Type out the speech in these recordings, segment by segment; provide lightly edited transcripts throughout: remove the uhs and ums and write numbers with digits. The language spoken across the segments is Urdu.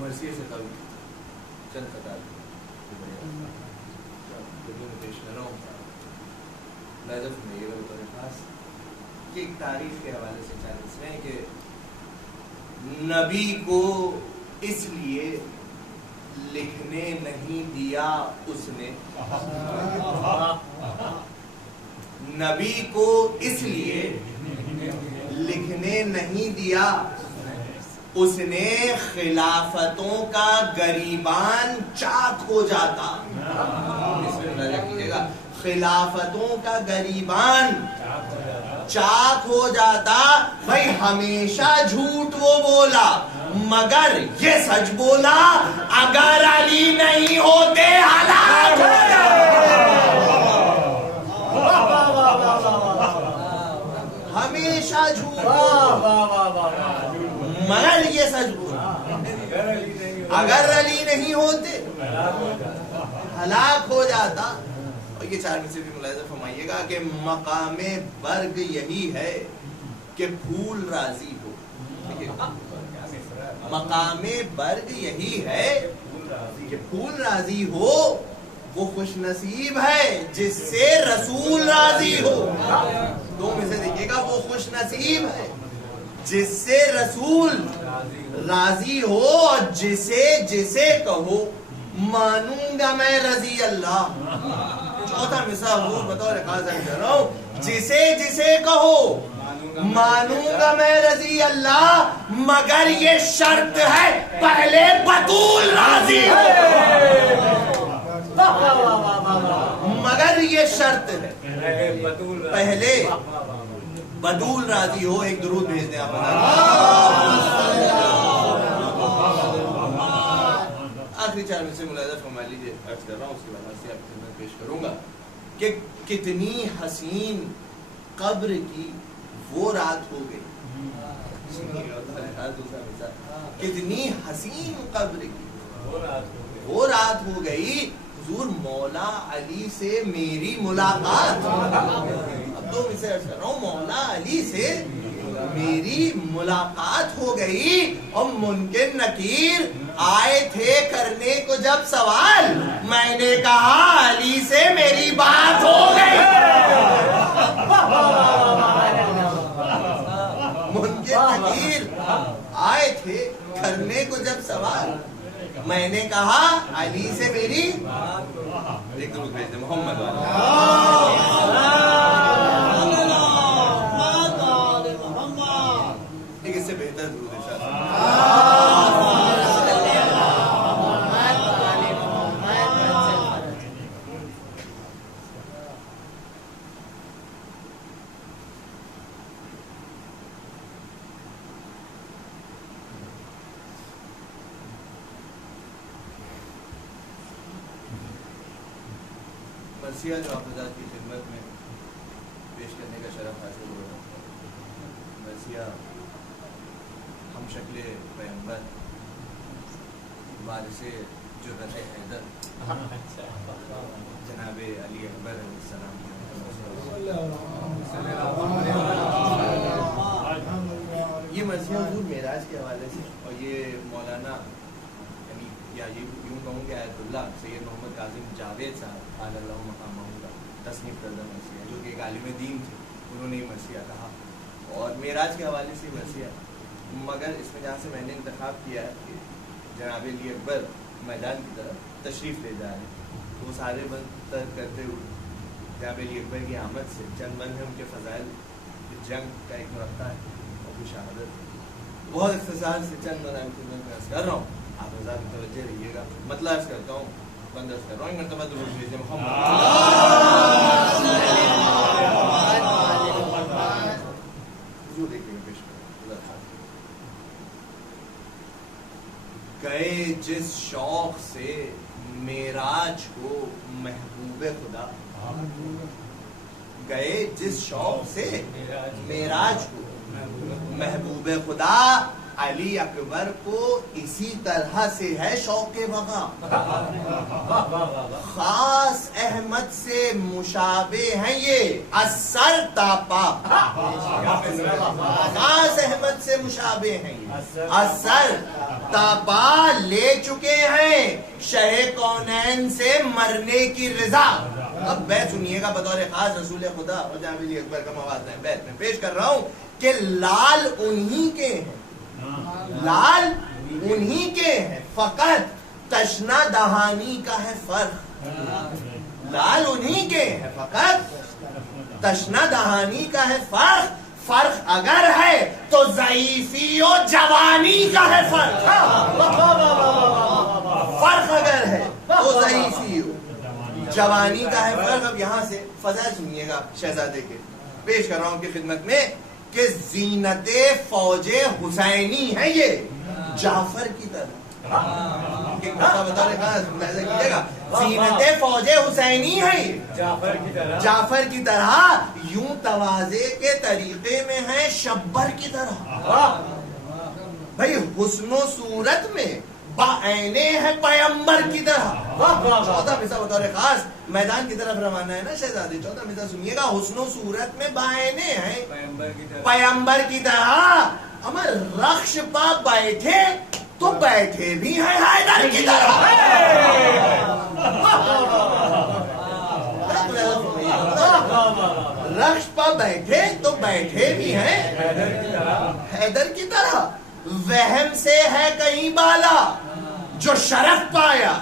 مرثیے سے قبل چند خطاب پیش کر رہا ہوں. لازم میں یہ بطور خاص کہ ایک تاریخ کے حوالے سے چالیس میں کہ نبی کو اس لیے لکھنے نہیں دیا اس نے، نبی کو اس لیے لکھنے نہیں دیا اس نے، خلافتوں کا گریبان چاک ہو جاتا. خلافتوں کا گریبان چاک ہو جاتا. بھائی ہمیشہ جھوٹ وہ بولا مگر یہ سچ بولا، اگر علی نہیں ہوتے ہلاک ہو جاتے. ہمیشہ جھوٹ مگر یہ سچ بولا، اگر علی نہیں ہوتے ہلاک ہو جاتا. اور یہ چار میں سے بھی ملاحظہ فرمائیے گا کہ مقام برگ یہی ہے کہ پھول راضی ہو. مقام برگ یہی ہے کہ پھول راضی ہو. وہ خوش نصیب ہے جس سے رسول راضی ہو. دو میں سے دیکھیے گا، وہ خوش نصیب ہے جس سے رسول راضی ہو، اور جسے جسے کہو مانوں گا میں رضی اللہ. چوتھا مثال حضور بطور خاص کر رہا ہوں، جسے جسے کہو مانوں گا میں رضی اللہ، مگر یہ شرط ہے پہلے بطول راضی ہو. مگر یہ شرط ہے پہلے بدول راضی ہو. ایک درود بھیج دیں آپ. آخری چار میں سے ملاحظہ فرما لیجیے، عرض کر رہا ہوں، اس کے بعد آپ کی خدمت پیش کروں گا کہ کتنی حسین قبر کی وہ رات ہو گئی. کتنی حسین قبر کی وہ رات ہو گئی. حضور مولا علی سے میری ملاقات. اب دو میں سے عرض کر رہا ہوں، مولا علی سے میری ملاقات ہو گئی. اور منکر نکیر آئے تھے کرنے کو جب سوال، میں نے کہا علی سے میری بات ہو گئی. منکر نکیر آئے تھے کرنے کو جب سوال، میں نے کہا علی سے میری. ایک درود بھیج دیں محمد والا. ایک اس سے بہتر درود ارشاد. مرثیہ جو آپ حضرات کی خدمت میں پیش کرنے کا شرف حاصل ہو رہا ہے، مرثیہ ہم شکل پیغمبر وارث جرأت حیدر جناب علی اکبر علیہ السلام. یہ مرثیہ حضور معراج کے حوالے سے، اور یہ مولانا یعنی یا یوں کہوں کہ آیت اللہ سید محمد کاظم جاوید صاحب اعلی اللہ مقامہ کا تصنیف کردہ مرثیہ، جو کہ ایک عالم دین تھے، انہوں نے یہ مرثیہ کہا. اور معراج کے حوالے سے مرثیہ، مگر اس میں جہاں سے میں نے انتخاب کیا ہے کہ جناب علی اکبر میدان کی طرف تشریف لے جا رہے ہیں، تو وہ سارے بند تر کرتے ہوئے جناب علی اکبر کی آمد سے چند بند ہیں ان کے فضائل جنگ کا ایک مرتبہ ہے اور کوئی شہادت. بہت اختصار سے چند بند خدمت میں عرض کر رہا ہوں، آپ حضرات متوجہ رہیے گا. مطلب عرض کرتا ہوں، بند عرض کر رہا ہوں، ایک مرتبہ درود بھیجیں محمد. حضور دیکھیں گے پیش کریں. گئے جس شوق سے معراج کو محبوب خدا، گئے جس شوق سے معراج کو محبوب خدا، علی اکبر کو اسی طرح سے ہے شوق وغا. خاص احمد سے مشابہ ہیں یہ اثر تاپا. خاص احمد سے مشابہ ہیں یہ اثر تپا لے چکے ہیں شہ کونین سے مرنے کی رضا. اب بیت سنیے گا بطور خاص رسول خدا اور جناب علی اکبر کا مواد ہے. بیت میں پیش کر رہا ہوں کہ لال انہی کے ہیں، لال انہی کے ہیں، فقط تشنا دہانی کا ہے فرق. لال انہی کے ہیں، فقط تشنا دہانی کا ہے فرق. فرق اگر ہے تو ضعیفی و جوانی کا ہے فرق. فرق اگر ہے تو ضعیفی و جوانی کا ہے فرق. اب یہاں سے فضائل سنیے گا شہزادے کے. پیش کر رہا ہوں کی خدمت میں کہ زینت فوج حسینی ہے یہ جعفر کی طرح. زینت فوج حسینی ہے جعفر کی طرح، یوں توازے کے طریقے میں ہے شبر کی طرح. بھائی حسن و صورت میں بعینے ہے پیمبر کی طرح. 14 مصرع بطور خاص میدان کی طرف روانہ ہے نا شہزادے. 14 مصرع سنیے گا. حسن و صورت میں بعینے ہیں پیمبر کی طرح، امر رخش پا بیٹھے تو بیٹھے بھی ہیں حیدر کی طرح. رخش پا بیٹھے تو بیٹھے بھی ہیں حیدر کی طرح. وہم سے ہے کہیں بالا جو شرف پایا.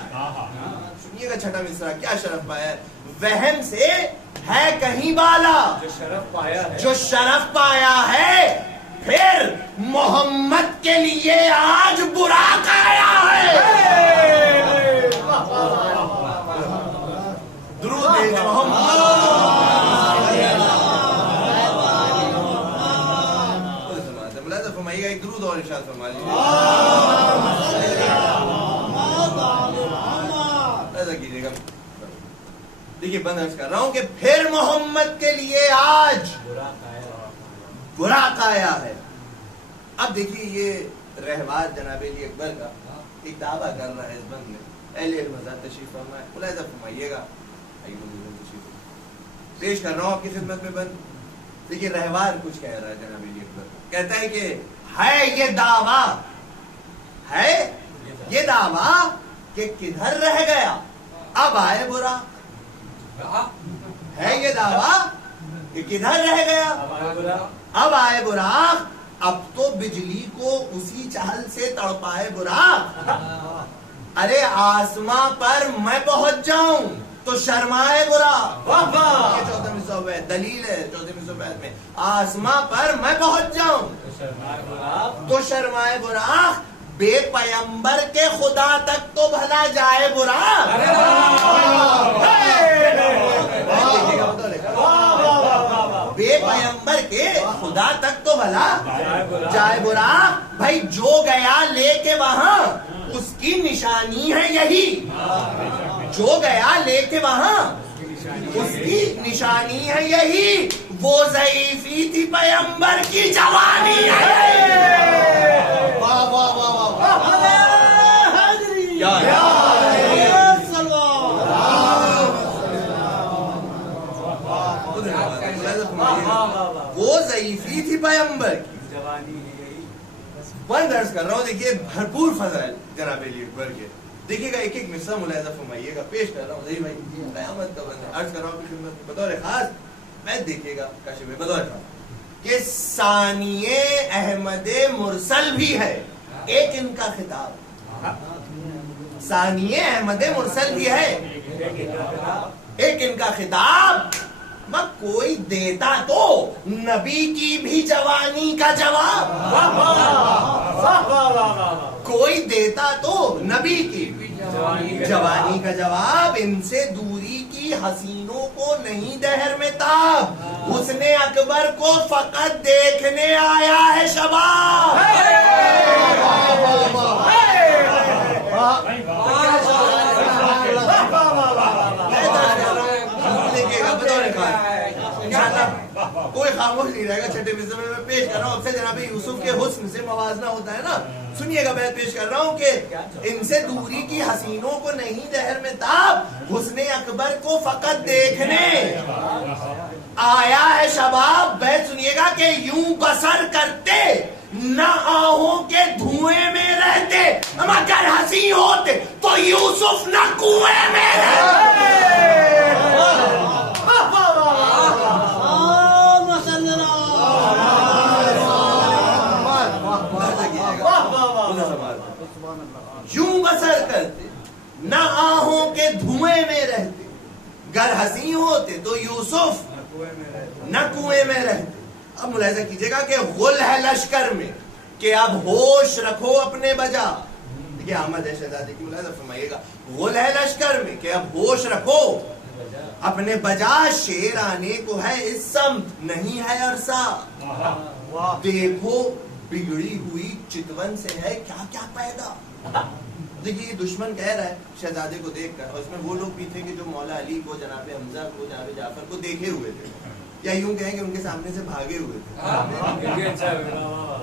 سنیے گا چھٹا مصرع کیا شرف پایا ہے. وہم سے ہے کہیں بالا جو شرف پایا ہے، پھر محمد کے لیے آج براق آیا ہے. درود محمد. ملاحظہ فرمائیے گا ایک درود اور ارشاد فرما لیجیے. ایسا کیجیے گا. دیکھیے بند عرض کر رہا ہوں کہ پھر محمد کے لیے آج براق آیا ہے. اب دیکھیے یہ رہوار جناب علی اکبر کا ایک دعویٰ کر رہا ہے اس بند میں. اہل علم حضرات تشریف فرمائے. ملاحظہ فرمائیے گا. پیش کر رہا ہوں آپ کی خدمت میں بند. دیکھیے رہوار کچھ کہہ رہا ہے جناب علی اکبر. کہتا ہے کہ ہے یہ دعویٰ، ہے یہ دعویٰ کہ کدھر رہ گیا اب آئے براق. ہے یہ دعویٰ کہ کدھر رہ گیا اب آئے براق. اب تو بجلی کو اسی چہل سے تڑپائے براق. ارے آسماں پر میں پہنچ جاؤں تو شرمائے براق. یہ 14 مصرع بیت دلیل ہے. 14 مصرع بیت میں آسماں پر میں پہنچ جاؤں تو شرمائے براق. بے پیمبر کے خدا تک تو بھلا جائے براق. بے پیمبر کے خدا تک تو بھلا جائے براق. بھائی جو گیا لے کے وہاں اس کی نشانی ہے یہی. جو گیا لے کے وہاں اس کی نشانی ہے یہی. وہ ضعیفی تھی پیمبر کی جوانی ہے. واہ واہ واہ وہ ضعیفی تھی پیمبر کی جوانی ہے. بند عرض کر رہا ہوں. دیکھیے بھرپور فضائل جناب علی اکبر کے. دیکھیے گا ایک ایک مصرع ملاحظہ فرمائیے گا. پیش کر رہا ہوں ضعیف بھائی قیامت کا بند عرض کر رہا ہوں خدمت بطور خاص. میں دیکھیے گا کاشف بطور خاص کہ ثانیے احمد مرسل بھی ہے ایک ان کا خطاب. ثانیے احمد مرسل بھی ہے ایک ان کا خطاب. کوئی دیتا تو نبی کی بھی جوانی کا جواب. کوئی دیتا تو نبی کی جوانی کا جواب. ان سے دوری کی حسینوں کو نہیں دہر میں تاب. حسن اکبر کو فقط دیکھنے آیا ہے شباب. کوئی خاموش نہیں رہے گا. چھٹے مصرع میں پیش کر رہا ہوں. اب سے جناب یوسف کے حسن سے موازنہ ہوتا ہے نا. سنیے گا بیت پیش کر رہا ہوں کہ ان سے دوری کی حسینوں کو نہیں دہر میں تاب. حسن اکبر کو فقط دیکھنے آیا ہے شباب. بیت سنیے گا کہ یوں بسر کرتے نہ آہوں کے دھوئیں میں رہتے اگر ہنسی ہوتے تو یوسف نہ کنویں میں یوں بسر کرتے، نہ آہوں کے دھوئیں میں رہتے، گر ہنسی ہوتے تو یوسف نہ کنویں میں رہتے۔ اب ملاحظہ کیجئے گا کہ غل ہے لشکر میں کہ اب ہوش رکھو اپنے بجا۔ دیکھیں احمد ہے شہزادے کی، ملاحظہ فرمائیے گا، غل ہے لشکر میں کہ اب ہوش رکھو اپنے بجا، شیر آنے کو ہے اس سمت نہیں ہے عرصہ، دیکھو بگڑی ہوئی چتون سے ہے کیا کیا پیدا۔ دیکھیے یہ دشمن کہہ رہا ہے شہزادے کو دیکھ کر، اور اس میں وہ لوگ بھی تھے کہ جو مولا علی کو، جناب حمزہ کو، جناب جعفر کو دیکھے ہوئے تھے، یا یوں کہیں کہ ان کے سامنے سے بھاگے ہوئے تھے۔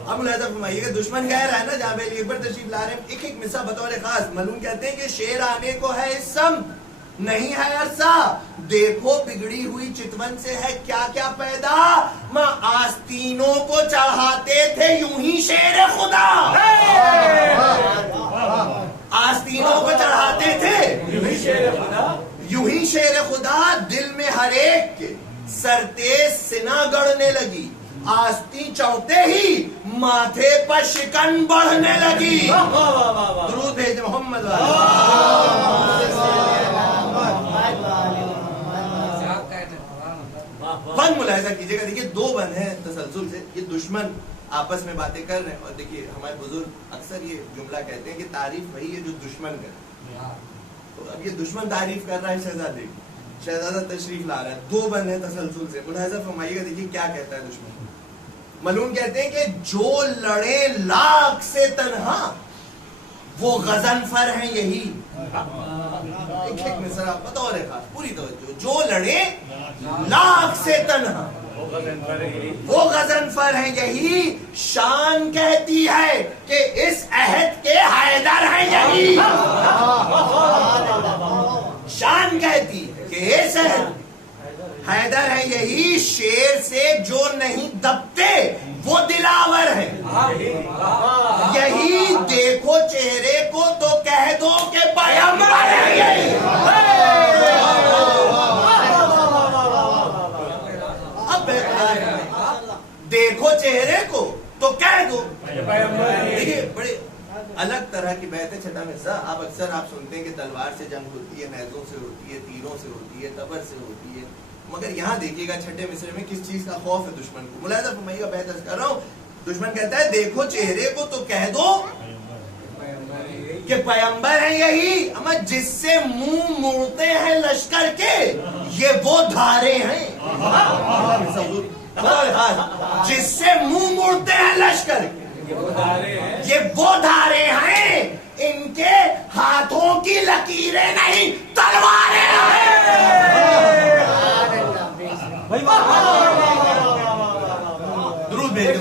اب ملاحظہ فرمائیے کہ دشمن کہہ رہا ہے نا، جہاں علی اکبر تشریف لا رہے ہیں، ایک ایک مصرع بطور خاص ملون کہتے ہیں کہ شیر آنے کو ہے اس سمت نہیں ہے عرصہ، دیکھو بگڑی ہوئی چتون سے ہے کیا کیا پیدا، ماں آستینوں کو چڑھاتے تھے یوں ہی شیر خدا، آستینوں کو چڑھاتے تھے یوں ہی شیر خدا، دل میں ہر ایک کے سرتیز سنا گڑنے لگی، آستی چڑھتے ہی ماتھے پر شکن بڑھنے لگی۔ درود بھیج محمد بند ملاحظہ کیجئے گا، دیکھیے دو بند ہیں تسلسل سے، یہ دشمن آپس میں باتیں کر رہے ہیں، اور دیکھیے ہمارے بزرگ اکثر یہ جملہ کہتے ہیں کہ تعریف وہی ہے جو دشمن کرے، تو اب یہ دشمن تعریف کر رہا ہے شہزادے کی، شہزادہ تشریف لا رہا ہے، دو بند ہیں تسلسل سے، ملاحظہ فرمائیے گا، دیکھیے کیا کہتا ہے دشمن۔ ملون کہتے ہیں کہ جو لڑے لاکھ سے تنہا وہ غضنفر ہیں یہی، ایک ایک مصرع بطور خاص پوری توجہ، جو لڑے لاکھ سے تنہا وہ غضنفر ہیں یہی، شان کہتی ہے کہ اس عہد کے حیدر ہیں یہی، شان کہتی ہے کہ اس عہد حیدر ہے یہی، شیر سے جو نہیں دبتے وہ دلاور ہیں یہی، دیکھو چہرے کو تو کہہ دو کہ پیغمبر ہے یہی۔ اب دیکھو چہرے کو تو کہہ دو، دیکھیے بڑے الگ طرح کی بیعت ہے چھٹا مصرع۔ آپ اکثر آپ سنتے ہیں کہ تلوار سے جنگ ہوتی ہے، نیزوں سے ہوتی ہے، تیروں سے ہوتی ہے، تبر سے ہوتی ہے، مگر یہاں دیکھیے گا چھٹے مصرے میں کس چیز کا خوف ہے دشمن کو، ملاحظہ فرمائیے گا، بہتر کر رہا ہوں، دشمن کہتا ہے دیکھو چہرے کو تو کہہ دو کہ پیغمبر ہیں یہی، اما جس سے منہ موڑتے ہیں لشکر کے یہ وہ دھارے ہیں، جس سے منہ موڑتے ہیں لشکر کے یہ وہ دھارے ہیں، ان کے ہاتھوں کی لکیریں نہیں تلواریں ہیں۔ درود بھیج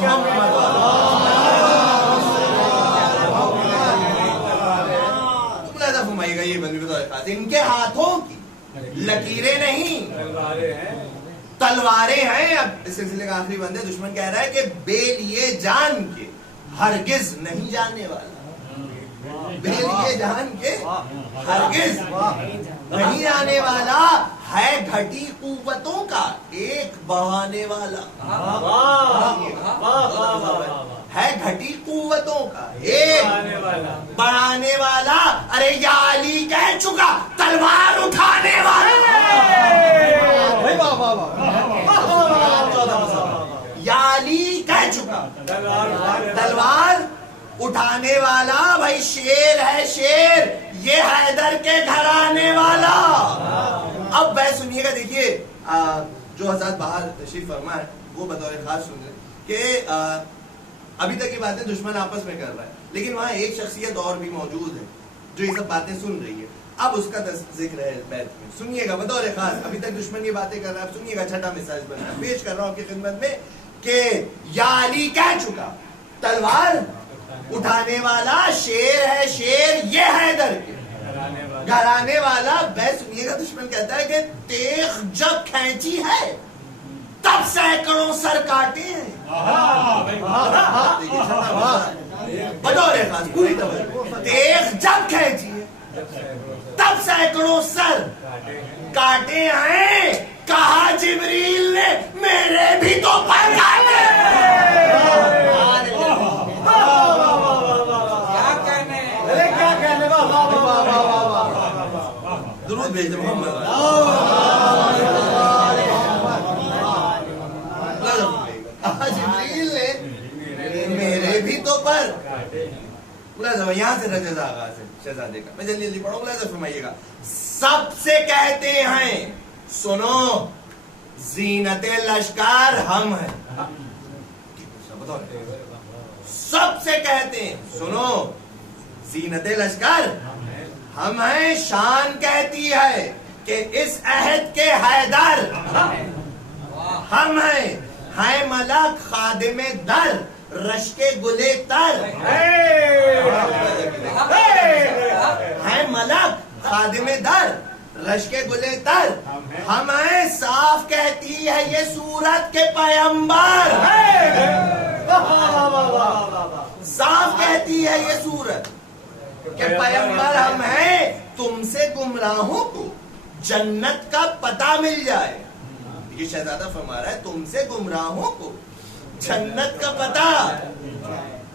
فرمائیے گا، یہ بندی بطور خاص، ان کے ہاتھوں کی لکیریں نہیں تلواریں ہیں۔ اب اس سلسلے کا آخری بند ہے، دشمن کہہ رہا ہے کہ بے لیے جان کے ہرگز نہیں جانے والا، بے لیے جان کے ہرگز نہیں جانے والا، ہے گھٹی قوتوں کا ایک بڑھانے والا، ہے گھٹی قوتوں کا ایک بڑھانے والا، ارے یا علی کہہ چکا تلوار اٹھانے والا، یا علی کہہ چکا تلوار اٹھانے والا، بھائی شیر ہے شیر، یہ حیدر کے گھرانے والا۔ اب بحث سنیے گا، دیکھیے جو حضرات باہر تشریف فرما ہے وہ بطور خاص سن رہے کہ ابھی تک یہ باتیں دشمن آپس میں کر رہا ہے، لیکن وہاں ایک شخصیت اور بھی موجود ہے جو یہ سب باتیں سن رہی ہے، اب اس کا ذکر ہے بیت میں، سنیے گا بطور خاص، ابھی تک دشمن یہ باتیں کر رہا ہے، سنیے گا، چھٹا مثال بنا پیش کر رہا ہوں آپ کی خدمت میں کہ یا علی کہہ چکا تلوار اٹھانے والا، شیر ہے شیر یہ حیدر کے گھرانے والا۔ بحث سنیے گا، دشمن کہتا ہے کہ تیغ جب کھینچی ہے تب سینکڑوں سر کاٹے ہیں، بطور خاص پوری توجہ، تیغ جب کھینچی ہے تب سینکڑوں سر کاٹے ہیں، کہا جبریل نے میرے بھی تو پر کاٹے۔ درود بھیج محمد، جبریل نے میرے بھی تو پر۔ یہاں سے رجز آغاز ہے شہزادے کا، میں جلدی جلدی پڑھوں گا، فرمائیے گا۔ سب سے کہتے ہیں سنو زینت لشکر ہم ہیں، سب سے کہتے ہیں سنو زینت لشکر ہم ہیں، شان کہتی ہے کہ اس عہد کے حیدر ہم ہیں ملک خادم در رشک گلے تر، ہے ملک خادم در رشک گلے تر، ہم ہیں صاف کہتی ہے یہ صورت کے پیمبر، صاف کہتی ہے یہ صورت کہ پیمبر ہم ہیں، تم سے گمراہوں کو جنت کا پتہ مل جائے۔ یہ شہزادہ فرما رہا ہے تم سے گمراہوں کو جنت کا پتہ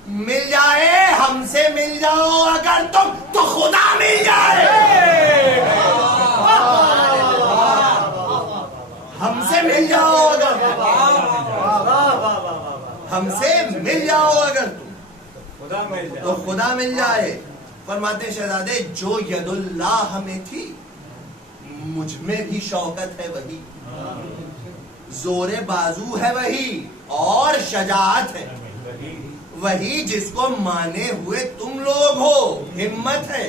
مل جائے، ہم سے مل جاؤ اگر تم تو خدا مل جائے، ہم سے مل جاؤ اگر ہم سے مل جاؤ اگر تم تو خدا مل جائے۔ فرماتے شہزادے جو ید اللہ میں تھی مجھ میں بھی شوکت ہے وہی، زور بازو ہے وہی اور شجاعت ہے وہی، جس کو مانے ہوئے تم لوگ ہو ہمت ہے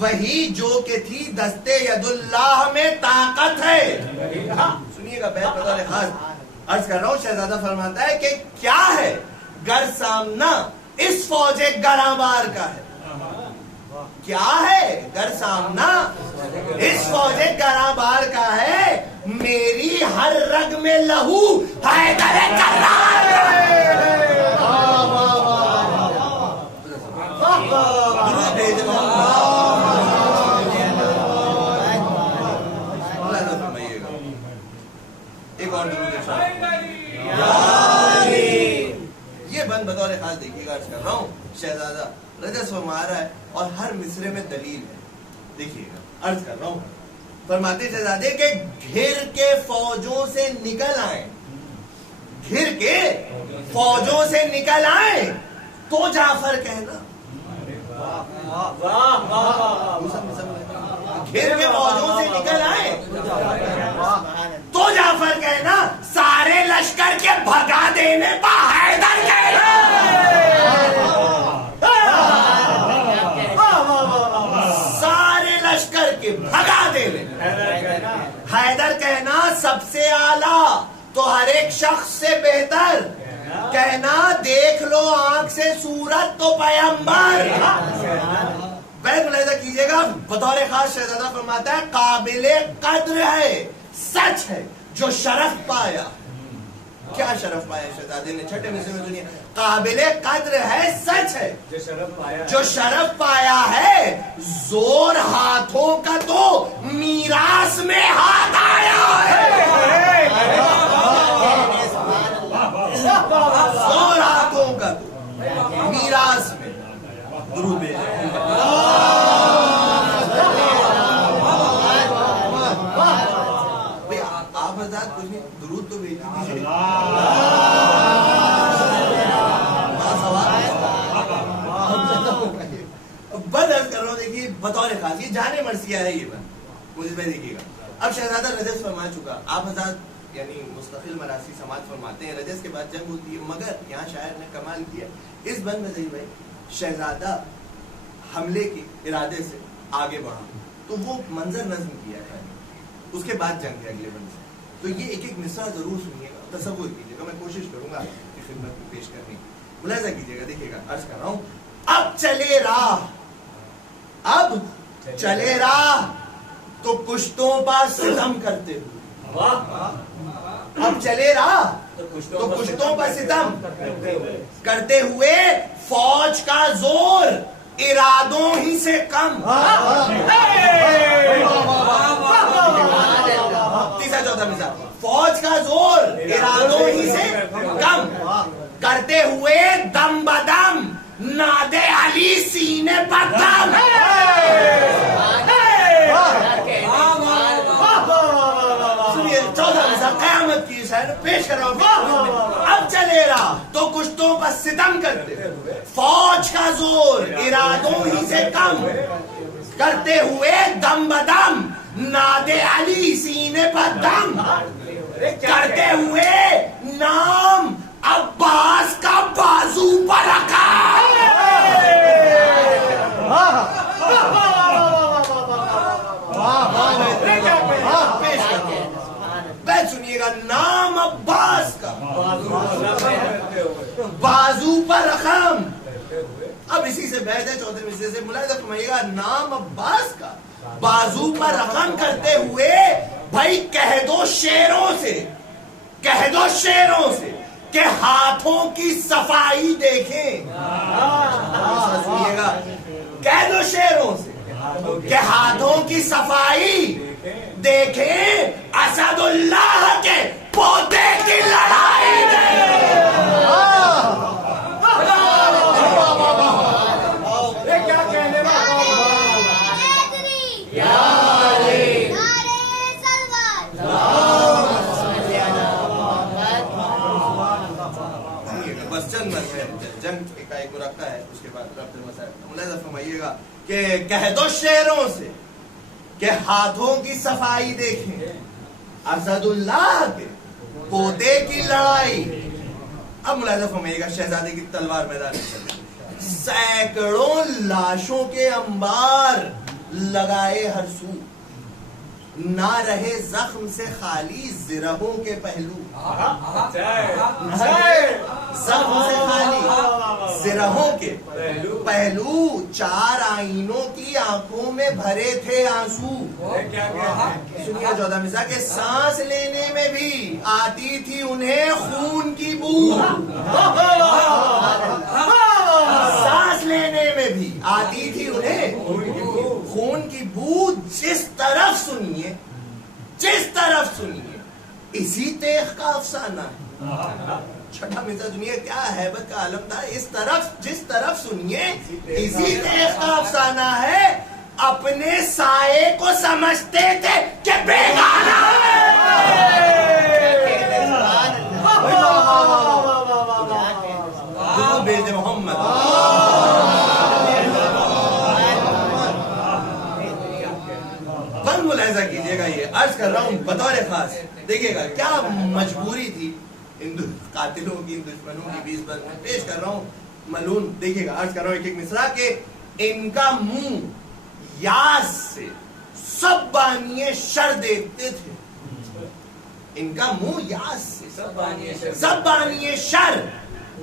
وہی، جو کہ تھی دستے ید اللہ میں طاقت ہے۔ سنیے گا بیت بطور خاص عرض کر رہا ہوں، شہزادہ فرماتا ہے کہ کیا ہے گر سامنا اس فوج گراں بار کا ہے، کیا ہے گر سامنا اس فوج گراں بار کا ہے، میری ہر رگ میں لہو حیدر کرار ایک اور یہ بند بطور خاص دیکھیے گا، عرض کر رہا ہوں شہزادہ رجز فرما رہا ہے اور ہر مصرے میں دلیل ہے، دیکھیے گا عرض کر رہا ہوں۔ فرماتے شہزادے کہ گھر کے فوجوں سے نکل آئیں، گھر کے فوجوں سے نکل آئیں تو جعفر کہنا، گھر کے فوجوں سے نکل آئیں تو جعفر کہنا، سارے لشکر کے بھگا دینے پا حیدر کہنا، سارے لشکر کے بھگا دینے حیدر کہنا، سب سے اعلیٰ تو ہر ایک شخص سے بہتر کہنا، دیکھ لو آنکھ سے صورت تو پیمبر۔ بیت ملاحظہ کیجئے گا بطور خاص شہزادہ فرماتا ہے قابل قدر ہے، سچ ہے جو شرف پایا۔ کیا شرف پایا شہزادے نے چھٹے مصرے میں دنیا؟ قابل قدر ہے، سچ ہے جو شرف پایا ہے، زور ہاتھوں کا تو میراث میں ہاتھ آیا ہے، زور ہاتھوں کا تو میراث میں۔ درود آپ حضرات کچھ نہیں، درود تو بھیج دیجیے۔ بند عرض کر رہا ہوں، دیکھیے بطور خاص یہ جانے مرثیہ ہے، یہ بند مجھے میں دیکھیے گا۔ اب شہزادہ رجز فرما چکا، آپ حضرات یعنی مستقل مراسی سماعت فرماتے ہیں، رجز کے بعد جنگ ہوتی ہے، مگر یہاں شاعر نے کمال کیا اس بند میں بھائی شہزادہ حملے کے ارادے سے آگے بڑھا تو وہ منظر نظم کیا ہے، اس کے بعد جنگ ہے اگلے بند سے، تو یہ ایک ایک مصرع ضرور سنیے گا، تصور کیجیے گا، میں کوشش کروں گا آپ کی خدمت میں پیش کرنے کی، ملاحظہ کیجیے گا، دیکھیے گا عرض کر رہا ہوں۔ اب چلے راہ، اب چلے راہ تو کشتوں پر ستم کرتے ہوئے، اب چلے راہ تو کشتوں پر ستم کرتے ہوئے، فوج کا زور ارادوں ہی سے کم. تیسرا چوتھا مثال, فوج کا زور ارادوں ہی سے کم, کرتے ہوئے دم بدم ناد علی سینے پر دم. سنیے چوتھا مثال قیامت کی پیش کر رہا ہوں. اب چلے رہا تو کشتوں پر ستم کرتے, فوج کا زور ارادوں ہی سے کم, کرتے ہوئے دم بدم ناد علی سینے پر دم, کرتے ہوئے نام عباس کا بازو پر رکھا. سنیے گا, نام عباس کا بازو پر رقم. اب اسی سے بحث ہے چوتھے مصرے سے, ملاحظہ فرمائیے گا, نام عباس کا بازو پر رقم کرتے ہوئے بھائی کہہ دو شیروں سے, کہہ دو شیروں سے کہ ہاتھوں کی صفائی دیکھیں. سنیے گا, کہہ دو شیروں سے کہ ہاتھوں کی صفائی دیکھیں, اسد اللہ کے پوتے کی لڑائی بس چند جنگ ایک رکھا ہے, اس کے بعد ملاحظہ فرمائیے گا کہ کہہ دو شیروں سے کہ ہاتھوں کی صفائی دیکھیں, اسد اللہ کے پوتے کی لڑائی. اب ملاحظہ فرمائیے گا, شہزادے کی تلوار میدان میں, سینکڑوں لاشوں کے انبار لگائے ہر سو, نہ رہے زخم سے خالی زرہوں کے پہلو. زخم سے خالی زرہوں کے پہلو, چار آئینوں کی آنکھوں میں بھرے تھے آنسو. سنیے چوتھا مثال کہ سانس لینے میں بھی آتی تھی انہیں خون کی بو. سانس لینے میں بھی آتی تھی انہیں خون کی بو. جس طرف سنیے, جس طرف سنیے اسی تیغ کا افسانہ ہے. چھٹا مثال سنیے, کیا ہیبت کا عالم تھا. اس طرف, جس طرف سنیے اسی تیغ کا افسانہ ہے. اپنے سائے کو سمجھتے تھے کہ بیگانہ بیٹے محمد. بند ملاحظہ کیجئے گا, یہ عرض کر رہا ہوں بطور خاص, دیکھیے گا کیا مجبوری تھی قاتلوں کی, دشمنوں کی. 20 بند پیش کر رہا ہوں ملون. دیکھیے گا, عرض کر رہا ہوں ایک ایک مصرع کہ ان کا منہ یاس سے سب بانی شر دیکھتے تھے. ان کا منہ یاس سے سب بانی شر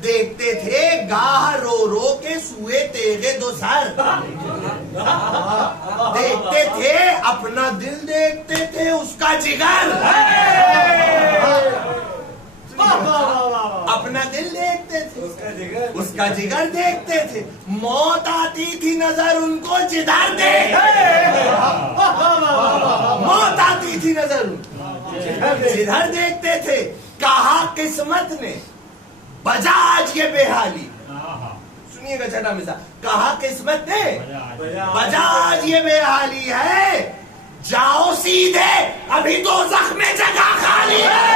دیکھتے تھے, گاہ رو رو کے سوئے تیغے دو سر دیکھتے تھے. اپنا دل دیکھتے تھے, اس کا جگر, اپنا دل دیکھتے تھے, اس کا جگر دیکھتے تھے. موت آتی تھی نظر ان کو جدھر دیکھتے, موت آتی تھی نظر ان کو جدھر دیکھتے تھے. کہا قسمت نے بجا آج یہ بے حالی. سنیے گا چھٹا مثال, کہا قسمت نے بجا آج یہ بے حالی ہے. جاؤ سیدھے, ابھی دوزخ میں جگہ خالی ہے.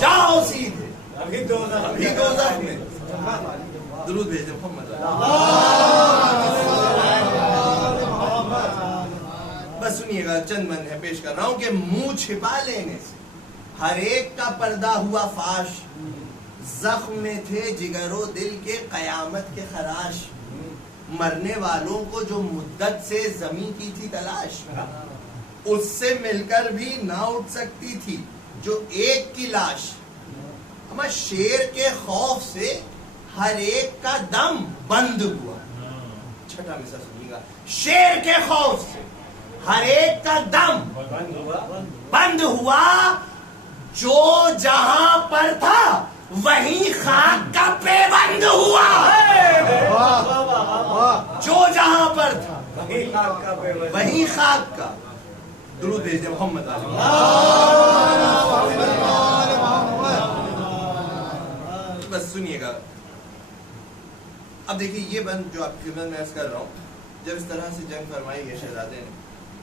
جاؤ سیدھے, ابھی دوزخ میں. درود بھیجتے محمد. بس سنیے گا, چند من ہے پیش کر رہا ہوں کہ منہ چھپا لینے سے ہر ایک کا پردہ ہوا فاش. زخم میں تھے جگر و دل کے قیامت کے خراش. مرنے والوں کو جو مدت سے زمین کی تھی تلاش, اس سے مل کر بھی نہ اٹھ سکتی تھی جو ایک کی لاش. ہمیں شیر کے خوف سے ہر ایک کا دم بند ہوا. چھٹا مثال سنیے گا, شیر کے خوف سے ہر ایک کا دم بند ہوا. جو جا وہیں خاک کا پیوند ہوا. جو جہاں پر تھا وہیں خاک کا. درود بھیجیں محمد علی. بس سنیے گا. اب دیکھیے یہ بند جو آپ کی خدمت میں عرض کر رہا ہوں، جب اس طرح سے جنگ فرمائی ہے شہزادے نے،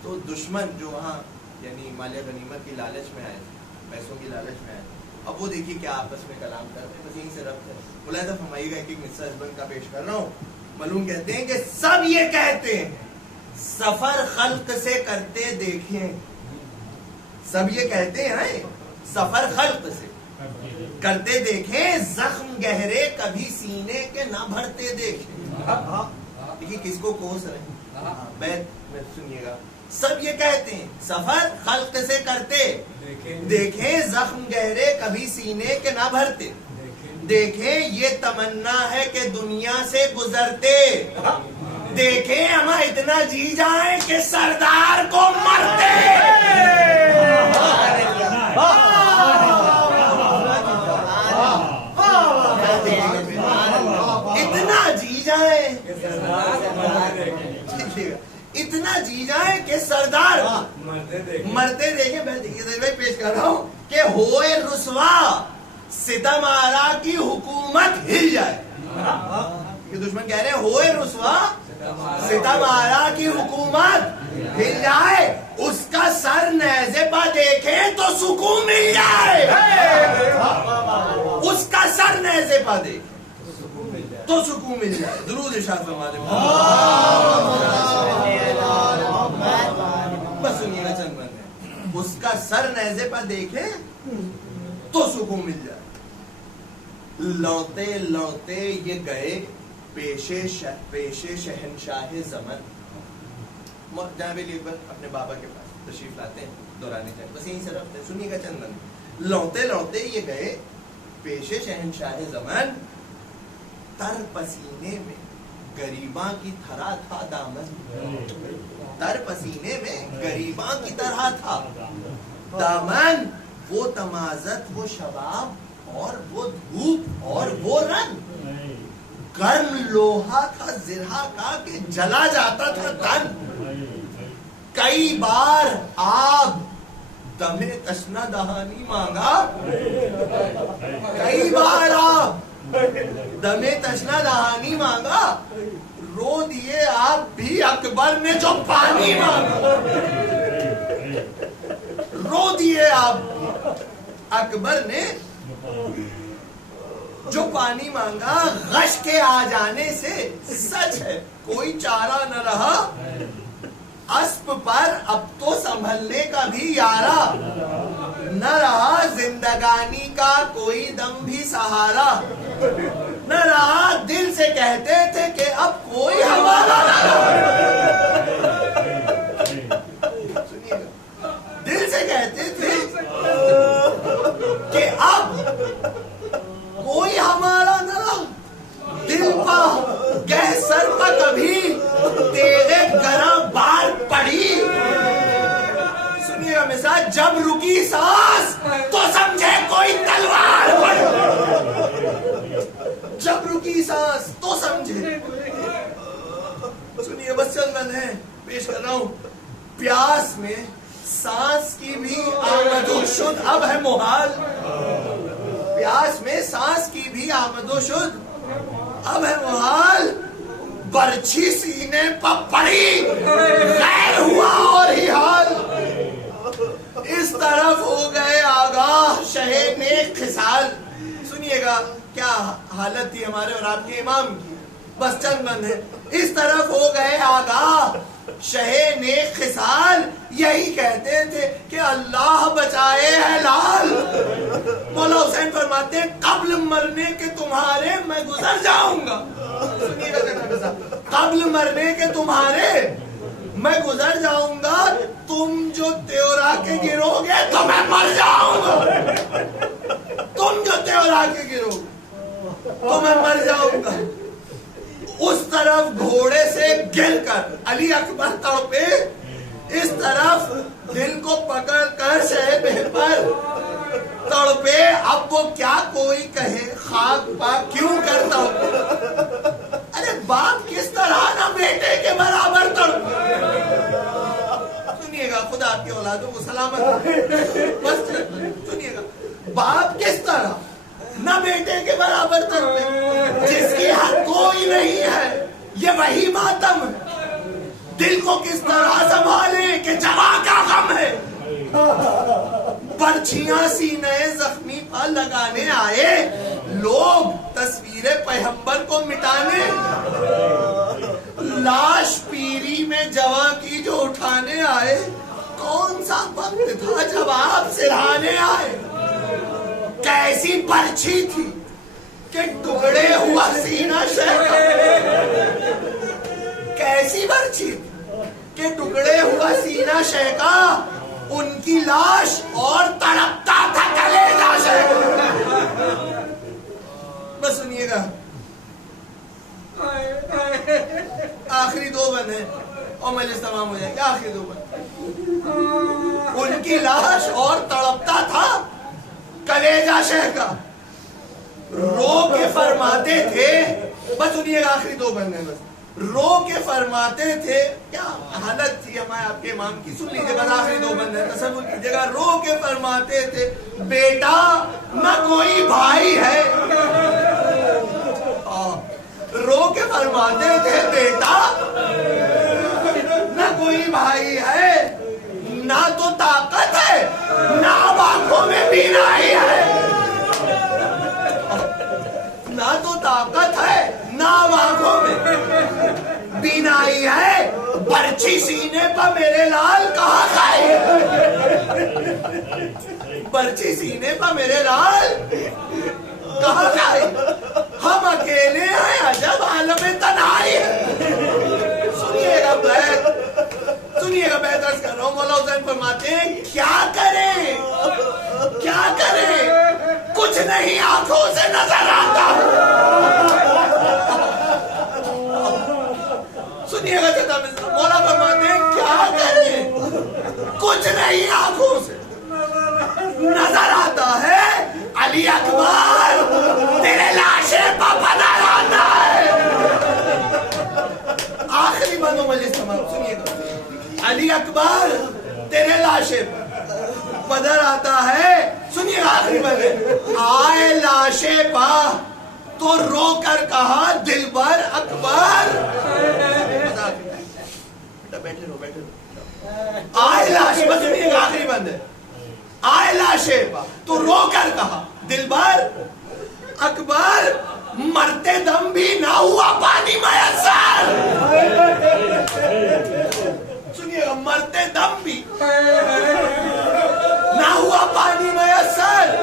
تو دشمن جو وہاں یعنی مالیہ غنیمت کی لالچ میں آئے تھے، پیسوں کی لالچ میں آئے تھے، اب وہ دیکھیے کیا آپس میں کلام کرتے ہیں. بس یہیں سے ربط ہے. ملاحظہ فرمائیے گا، ایک ایک حصہ اس بند کا پیش کر رہا ہوں. ملون کہتے ہیں کہ سب یہ کہتے ہیں سفر خلق سے کرتے دیکھیں. سب یہ کہتے ہیں سفر خلق سے کرتے دیکھیں، زخم گہرے کبھی سینے کے نہ بھرتے دیکھیں. دیکھیے کس کو کوس رہے ہیں بیت میں، سنیے گا. سب یہ کہتے ہیں سفر خلق سے کرتے دیکھیں، زخم گہرے کبھی سینے کے نہ بھرتے دیکھیں. یہ تمنا ہے کہ دنیا سے گزرتے دیکھیں، ہم اتنا جی جائیں کہ سردار کو مرتے. اتنا جی جائیں، اتنا جی جائیں کہ سردار مرتے دیکھیں. میں دیکھیے پیش کر رہا ہوں کہ ہوئے رسوا ستم آرا کی حکومت ہل جائے. یہ دشمن کہہ رہے ہیں ہوئے رسوا ستم آرا کی حکومت ہل جائے، اس کا سر نیزے پا دیکھیں تو سکون مل جائے. اس کا سر نیزے پا دیکھیں تو سکون مل جائے. درود ارشاد فرمائے. بس سنیے گا چند بند ہے. اس کا سر نیزے پا دیکھیں تو سکون مل جائے. لوتے لوتے یہ گئے پیشے شہنشاہ زمن. جناب علی اکبر اپنے بابا کے پاس تشریف لاتے ہیں دوران جنگ. بس یہیں سے رکھتے ہیں. سنیے گا چند بند. لوتے لوتے یہ گئے پیشے شہنشاہ زمن، تر پسینے میں غریباں کی طرح تھا دامن. تر پسینے میں غریباں کی طرح تھا دامن. وہ تمازت وہ شباب اور وہ دھوپ اور وہ رنگ، گرم لوہا تھا زرہ کا کہ جلا جاتا تھا تن. کئی بار آب دمے تشنہ دہانی مانگا، کئی بار آب دمے تشنہ دہانی مانگا، رو دیے آپ بھی اکبر نے جو پانی مانگا. رو دیے آپ اکبر نے جو پانی مانگا. غش کے آ جانے سے سچ ہے کوئی چارہ نہ رہا، اسپ پر اب تو سنبھلنے کا بھی یارا نہ رہا. زندگانی کا کوئی دم بھی سہارا نہ رہا. دل سے کہتے تھے کہ اب کوئی ہمارا نہ رہا. دل سے کہتے تھے کہ اب کوئی ہمارا نہ رہا. دل پا گہ سر پا کبھی تیرے گراں بار پڑی. سنیے گا مثال. جب رکی سانس تو سمجھے کوئی تلوار پڑی. جب رکی سانس تو سمجھے. سنیے بس چند بند ہے پیش کر رہا ہوں. پیاس میں سانس کی بھی آمد و شد اب ہے محال. پیاس میں سانس کی بھی آمد و شد اب ہے محال. برچھی سینے پر پڑی غیر ہوا اور ہی حال. اس طرف ہو گئے آگاہ شہ نیک خصال. سنیے گا کیا حالت تھی ہمارے اور آپ کے امام کی. بس چند بند ہے. اس طرف ہو گئے آگاہ شہ نیک خصال. یہی کہتے تھے کہ اللہ بچائے ہے لال. مولا حسین فرماتے ہیں قبل مرنے کے تمہارے میں گزر جاؤں گا. قبل مرنے کے تمہارے میں گزر جاؤں گا. تم جو تیورا کے گرو گے تو میں مر جاؤں گا. تم جو تیورا کے گرو گے تو میں مر جاؤں گا. اس طرف گھوڑے سے گر کر علی اکبر تڑپے، اس طرف دل کو پکڑ کر شہبے پر تڑپے. اب اب وہ کیا کوئی کہے خاک پاک کیوں کرتا ہوں. ارے باپ کس طرح نہ بیٹے کے برابر تڑپے. سنیے گا, خدا آپ کی اولادوں کو سلامت بس سنیے گا. باپ کس طرح نہ بیٹے کے برابر تڑپے, جس کی حق کوئی نہیں ہے یہ وہی ماتم ہے. دل کو کس طرح سنبھالے کہ جوان کا غم ہے. پرچیاں سینے زخمی پر لگانے آئے لوگ, تصویر پیغمبر کو مٹانے. لاش پیری میں جواں کی جو اٹھانے آئے, کون سا وقت تھا جب آپ سرہانے آئے. کیسی پرچھی تھی کہ ٹکڑے ہوا سینہ شہکا. کیسی پرچھی تھی کہ ٹکڑے ہوا سینہ شہکا. ان کی لاش اور تڑپتا تھا کلیجہ شہکا. بس سنیے گا, آخری دو بند ہیں اور مجلس تمام ہو جائے گا. آخری دو بند. ان کی لاش اور تڑپتا تھا کلیجہ شہکا. رو کے فرماتے تھے, بس سنیے گا, آخری دو بند ہیں بس. رو کے فرماتے تھے, کیا حالت تھی ہمارے آپ کے امام کی, سن لیجئے بس آخری دو بند ہیں, تصور کیجئے گا. رو کے فرماتے تھے, بیٹا نہ کوئی بھائی ہے. رو کے فرماتے تھے, بیٹا نہ کوئی بھائی ہے, نہ تو طاقت ہے نہ آنکھوں میں بینائی ہے. نہ تو طاقت ہے نہ آنکھوں میں بینائی ہے. برچھی سینے پر میرے لال کہاں کھائے. برچھی سینے پر میرے لال کہاں کھائے. ہم اکیلے ہیں عجب عالم تنہائی. سنیے گا بیت, سنیے گا بیت عرض کر رہا ہوں. مولا حسین فرماتے ہیں, کیا کریں کیا کریں, کچھ نہیں آنکھوں سے نظر آتا. سنیے گا جدا مصر, مولا فرماتے ہیں کیا کریں, کچھ نہیں آنکھوں سے نظر آتا ہے. علی اکبر تیرے لاشے پر بدر آتا ہے. آخری بندوں مجلس تمام سنیے گا. علی اکبر تیرے لاشے پر بدر آتا ہے. سنیے گا آخری بند. آئے لاشے پا تو رو کر کہا دلبر اکبر. بیٹھے رہو بیٹھے رہو. آئے لاشے پا, سنیے گا آخری بند ہے. آئے لاشے پا تو رو کر کہا دلبر اکبر, مرتے دم بھی نہ ہوا پانی میسر. سنیے گا, مرتے دم بھی نہ ہوا پانی میسر.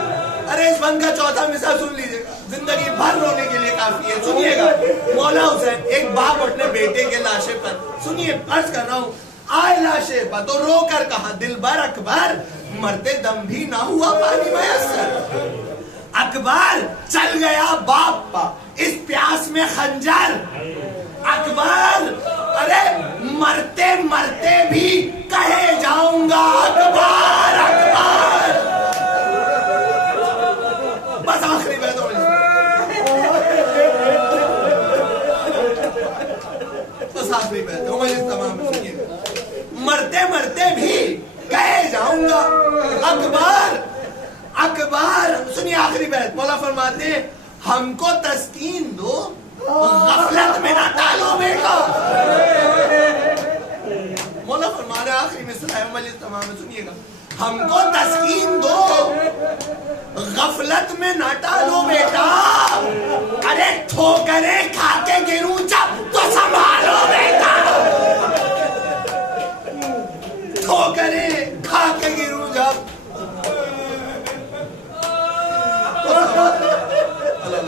ارے اس بند کا چوتھا مثال سن لیجئے گا, زندگی بھر رونے کے لیے کافی ہے. سنیے گا, مولا حسین ایک باپ اپنے بیٹے کے لاشے پر, سنیے عرض کر رہا ہوں, آئے لاشے پر تو رو کر کہا دلبر اکبر, مرتے دم بھی نہ ہوا پانی میسر. اکبر چل گیا باپ پا اس پیاس میں خنجر. اکبر ارے مرتے مرتے بھی کہے جاؤں گا اکبر اکبر. بس آخری بیت ہو رہی, بس آخری بیت ہو رہی تمام. مرتے مرتے بھی کہے جاؤں گا اکبر اکبر. سنیے آخری بیت, مولا فرماتے ہیں ہم کو تسکین دو, غفلت میں نہ ڈالو بیٹا. مولا فرما رہے آخری مصرع ہے مجلس تمام میں, سنیے گا. ہم کو تسکین دو, غفلت میں نہ ڈالو بیٹا. ارے ٹھوکریں کھا کے گروں جب تو سنبھالو بیٹا. ٹھوکریں کھا کے گروں جب اللہ